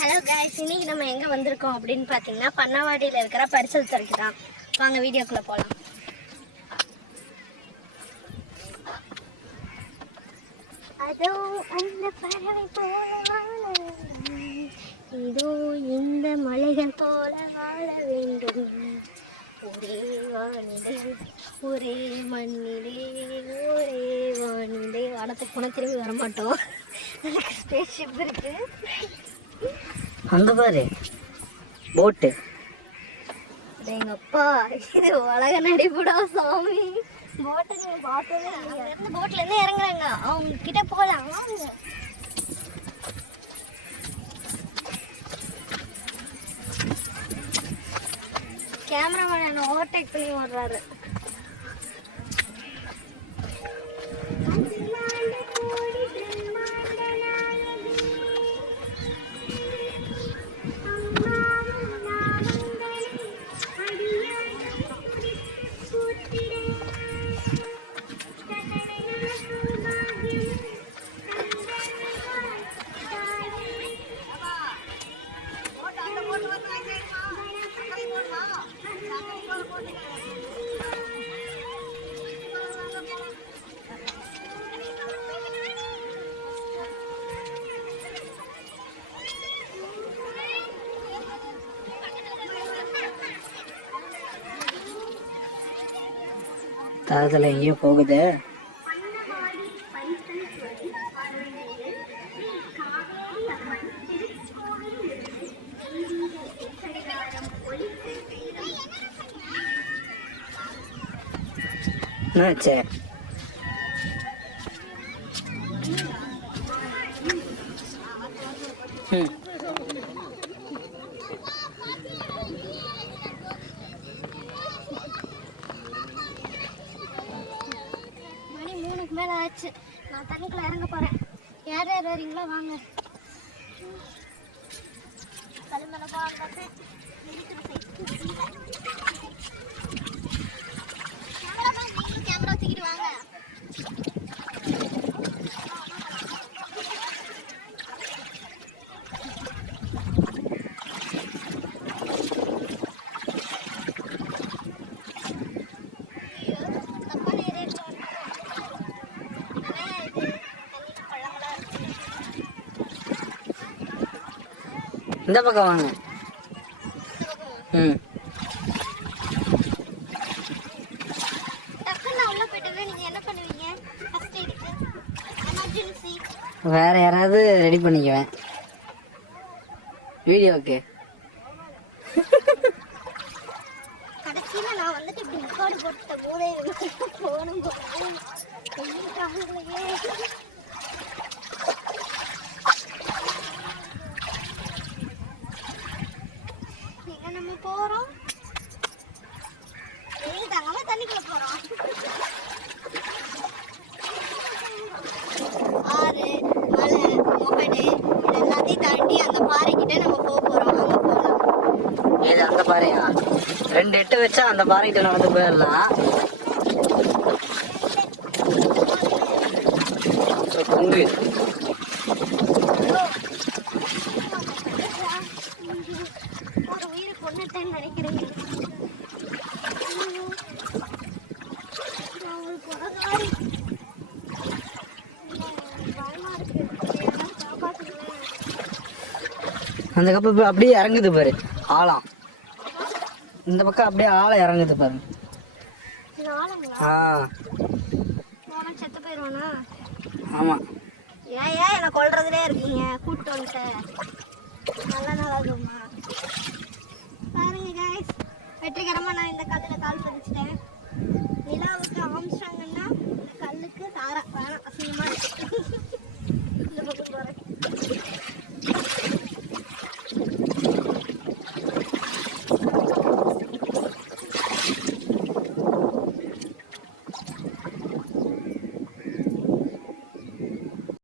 Hello guys, இன்னைக்கு நம்ம எங்க வந்திருக்கோம் அப்படின்னு பாத்தீங்கன்னா பண்ணவாடியில இருக்கிற பரிசல் துறைக்கு தான். வாங்க வீடியோக்குள்ள போலாம். அதோ அந்த பறவை போல வாழ வேண்டும், இதோ இந்த மலைகள் போல வாழ வேண்டும், ஒரே வானிலே ஒரே மண்ணிலே ஒரே வானிலே. வானத்துக்கு போனால் திரும்பி வரமாட்டோம், ஸ்பேஸ் ஷிப் இருக்கு. அங்க பாரு போட்டு. எங்க அப்பா இது உலக நடிப்புடா சாமி. போட்டை நீங்க பார்த்ததே இல்லையா? போட்ல இருந்து இறங்குறாங்க, அவங்க கிட்ட போலாம். கேமராமேன் என்ன ஓவர்டேக் பண்ணி ஓடுறாரு. தரத்துல எங்கேயோ போகுது. சரி மணி 3க்கு மேல ஆச்சு. நான் தண்ணிக்குள்ள இறங்க போறேன். யார் யார் வரீங்களா வாங்க. கல்மலை போகாத கேமரா தூக்கிட்டு வாங்க. இந்த பக்கம் வாங்க. வேற யாராவது ரெடி பண்ணிக்குவேன் வீடியோக்கு. கடைசியில நான் வந்துட்டு இப்படி ரெக்கார்டு போட்ட போதே போகணும் எங்க நம்ம போறோம்? தாங்க தண்ணிக்குள்ள போறோம். ஆறு, மலை, மொபைலு எல்லாத்தையும் தாண்டி அந்த பாறைக்கிட்ட நம்ம போறோம். அங்க போகலாம். ஏது அந்த பாறையா? 2 எட்டு வச்சா அந்த பாறைக்கிட்ட நான் வந்து போயிடலாம். பொங்கு ஒரு உயிரை கொண்டுட்டேன்னு நினைக்கிறேன். அந்த கப்ப அப்படியே இறங்குது பாரு ஆழம். இந்த பக்கம் அப்படியே ஆழம் இறங்குது பாரு. செத்து போயிருவானா? ஆமா. ஏன் என்ன கொல்றதுலே இருக்கீங்க? கூப்பிட்டு வந்துட்டேன். நல்ல நாளாகுமா பாருங்க கைஸ். வெற்றிகரமா நான் இந்த கல்லில் கால் பதிச்சிட்டேன். நிலாவுக்கு ஆம்ஸ்ட்ராங்கன்னா இந்த கல்லுக்கு தாரா வேணாம், அசிங்கமா இருக்கு. இந்த பக்கம் போறேன்.